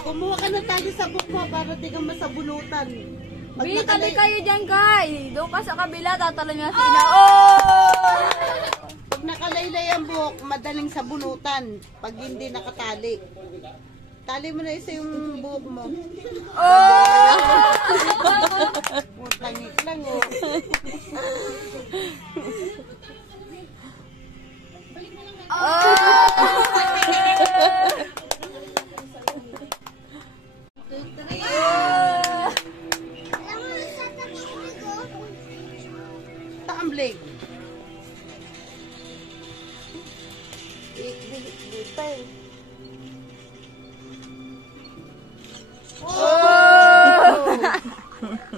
Kumuha ka na tayo sa buko para di ka masabunutan. Tabi kayo dyan, guys. Doon ka sa kabila, tatalo niya si Ina. Oh! Pag nakalaylay ang buhok, madaling sabunutan. Pag hindi nakatali. Tali mo na isa yung buhok mo. Oh! Tangik lang, oh. Tumbling.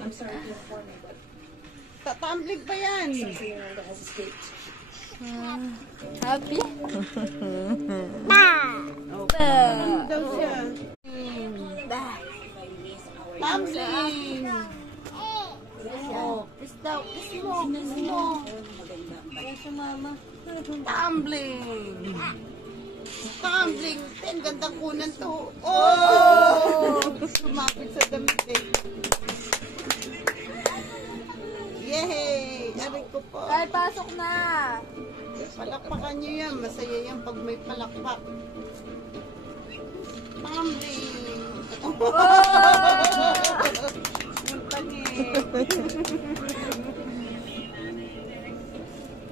I'm sorry to inform you, but tumbling pa yan. Happy? Daw siya. Tumbling. Oh, kiss daw. Kiss mo. Kiss mo. Yan si Mama. Tumbling. Tumbling. Ten, gandang kunan to. Oh! Sumapit sa damit eh. Yay! Aray ko po. Kaya pasok na. Palakpakan nyo yan. Masaya yan pag may palakpak. Tumbling. Yung pangit.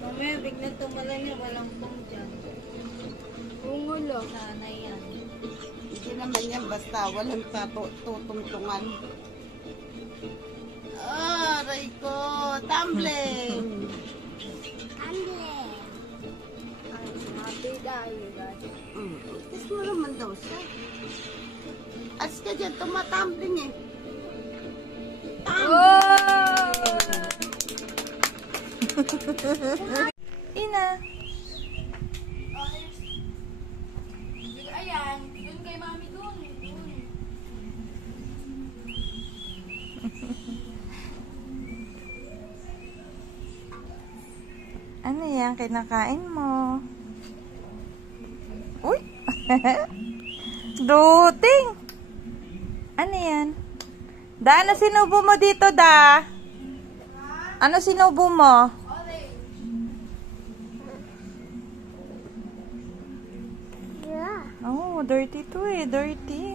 Mamaya, biglang tumala niya. Walang tong dyan. Ungulo. Sana yan. Hindi naman yan basta. Walang tutungtungan. Aray ko. Tumbling. Happy tayo, guys. Kiss mo naman daw siya. As ka dyan, tumatumbling eh. Ina. Ayan, dun kay Mami dun. Ano yan? Kinakain mo? Uy! Duting! Ano yan? Da, ano sinubo mo dito, Da? Ano sinubo mo? Oh, dirty to eh. Dirty.